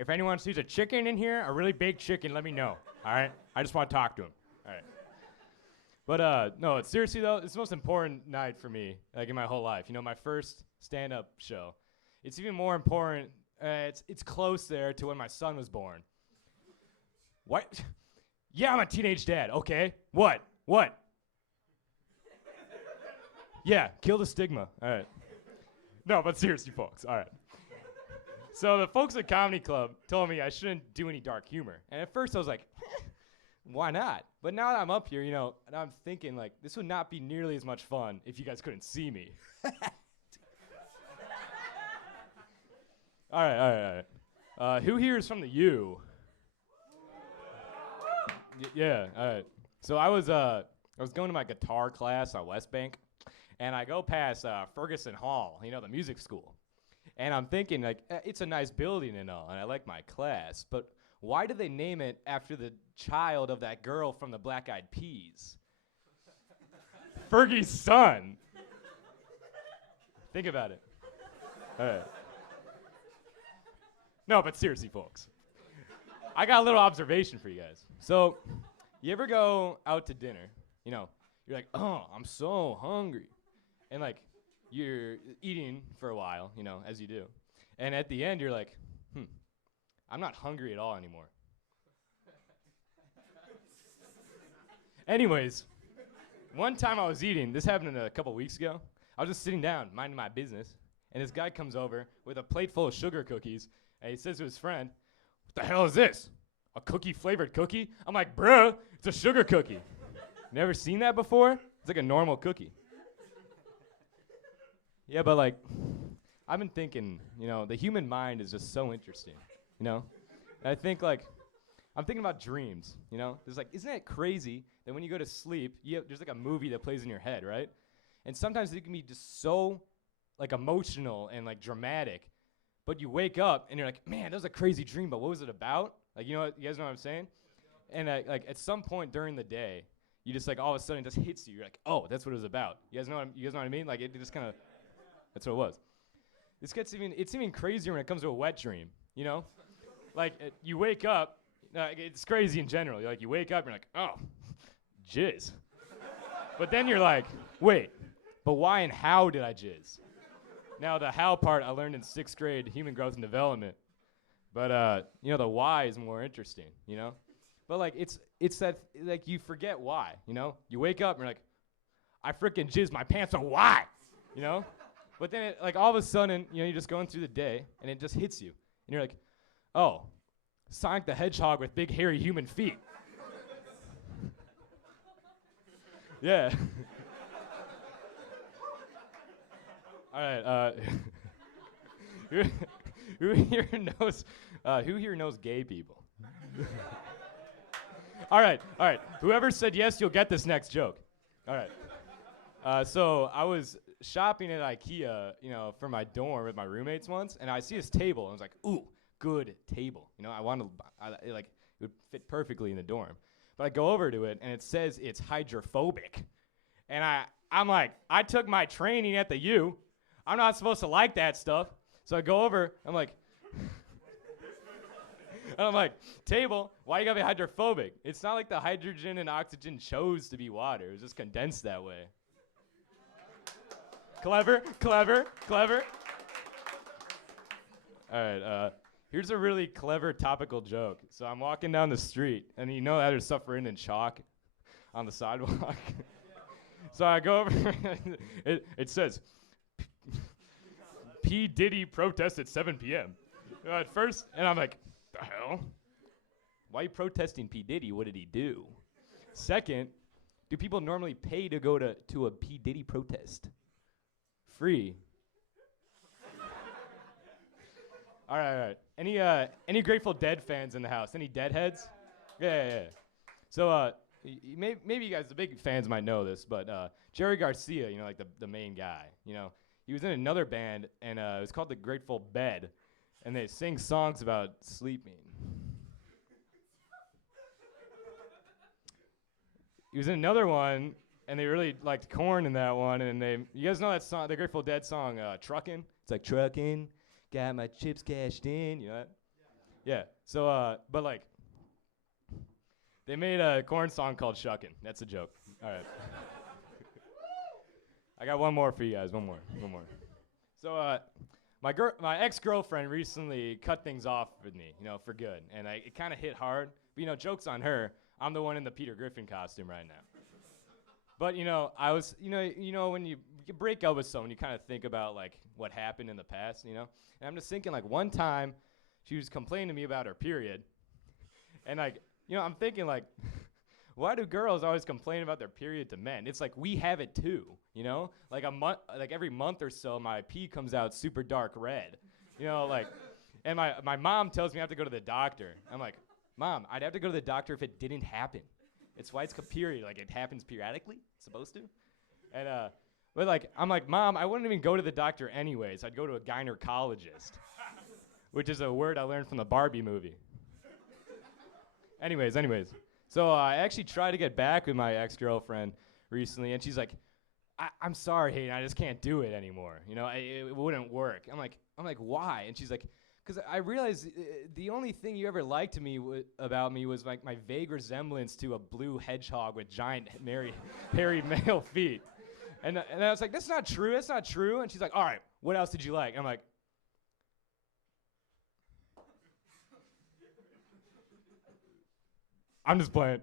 If anyone sees a chicken in here, a really big chicken, let me know. All right? I just want to talk to him. All right. But no, seriously though, it's the most important night for me, like in my whole life. You know, my first stand-up show. It's even more important. It's close there to when my son was born. What? Yeah, I'm a teenage dad. Okay. What? Yeah, kill the stigma. All right. No, but seriously, folks. All right. So the folks at Comedy Club told me I shouldn't do any dark humor. And at first I was like, why not? But now that I'm up here, you know, and I'm thinking, like, this would not be nearly as much fun if you guys couldn't see me. All right. Who here is from the U? Yeah, all right. So I was going to my guitar class on West Bank, and I go past Ferguson Hall, you know, the music school. And I'm thinking, like, it's a nice building and all, and I like my class, but why did they name it after the child of that girl from the Black Eyed Peas? Fergie's son. Think about it. All right. No, but seriously, folks. I got a little observation for you guys. So, you ever go out to dinner, you know, you're like, oh, I'm so hungry. And like, you're eating for a while, you know, as you do. And at the end, you're like, I'm not hungry at all anymore. Anyways, one time I was eating, this happened a couple weeks ago. I was just sitting down, minding my business, and this guy comes over with a plate full of sugar cookies, and he says to his friend, what the hell is this? A cookie-flavored cookie? I'm like, bruh, it's a sugar cookie. Never seen that before? It's like a normal cookie. Yeah, but like, I've been thinking, you know, the human mind is just so interesting, you know? And I think like, I'm thinking about dreams, you know? There's like, isn't it crazy that when you go to sleep, there's like a movie that plays in your head, right? And sometimes it can be just so like emotional and like dramatic, but you wake up and you're like, man, that was a crazy dream, but what was it about? Like, you guys know what I'm saying? And like at some point during the day, you just like all of a sudden it just hits you. You're like, oh, that's what it was about. You guys know what I mean? Like it just kind of, that's what it was. It's even crazier when it comes to a wet dream, you know? Like you wake up, it's crazy in general. You wake up, you're like, oh, jizz. But then you're like, wait, but why and how did I jizz? Now the how part I learned in 6th grade, human growth and development. But you know, the why is more interesting, you know? But like it's that like you forget why, you know? You wake up and you're like, I freaking jizzed my pants, so why? You know? But then like all of a sudden, you know, you're just going through the day and it just hits you. And you're like, oh, Sonic the Hedgehog with big hairy human feet. Yeah. All right, who here knows gay people? All right. Whoever said yes, you'll get this next joke. All right. So I was shopping at IKEA, you know, for my dorm with my roommates once, and I see this table, and I was like, ooh, good table. You know, it would fit perfectly in the dorm. But I go over to it, and it says it's hydrophobic. And I'm like, I took my training at the U. I'm not supposed to like that stuff. So I go over, I'm like, and I'm like, table, why you gotta be hydrophobic? It's not like the hydrogen and oxygen chose to be water. It was just condensed that way. Clever. All right, here's a really clever topical joke. So I'm walking down the street, and you know how there's stuff written in chalk on the sidewalk? So I go over, it says, P. Diddy protest at 7 p.m. At first, and I'm like, the hell? Why are you protesting P. Diddy? What did he do? Second, do people normally pay to go to a P. Diddy protest? Free. All right. Any Grateful Dead fans in the house? Any Deadheads? Yeah. So maybe you guys, the big fans, might know this, but Jerry Garcia, you know, like the main guy, you know, he was in another band, and it was called the Grateful Bed, and they sing songs about sleeping. He was in another one, and they really liked Korn in that one, and you guys know that song, the Grateful Dead song, Truckin'? It's like, truckin', got my chips cashed in, you know that? Yeah. So, but like, they made a corn song called "Shuckin'." That's a joke. All right. I got one more for you guys. One more. So, my ex-girlfriend recently cut things off with me, for good, and it kind of hit hard. But jokes on her. I'm the one in the Peter Griffin costume right now. But I was, when you break up with someone, you kind of think about like what happened in the past, And I'm just thinking like one time, she was complaining to me about her period, and like, I'm thinking like, why do girls always complain about their period to men? It's like we have it too, Like like every month or so, my pee comes out super dark red, like, and my mom tells me I have to go to the doctor. I'm like, Mom, I'd have to go to the doctor if it didn't happen. It's why it's a period. Like it happens periodically. It's supposed to. And but like I'm like, Mom, I wouldn't even go to the doctor anyways. I'd go to a gynecologist, which is a word I learned from the Barbie movie. anyways. So I actually tried to get back with my ex-girlfriend recently, and she's like, I'm sorry, Hayden, I just can't do it anymore. It wouldn't work. I'm like, why? And she's like, because I realized the only thing you ever liked to me about me was like my vague resemblance to a blue hedgehog with giant hairy male feet. And I was like, that's not true. And she's like, all right, what else did you like? I'm like, I'm just playing.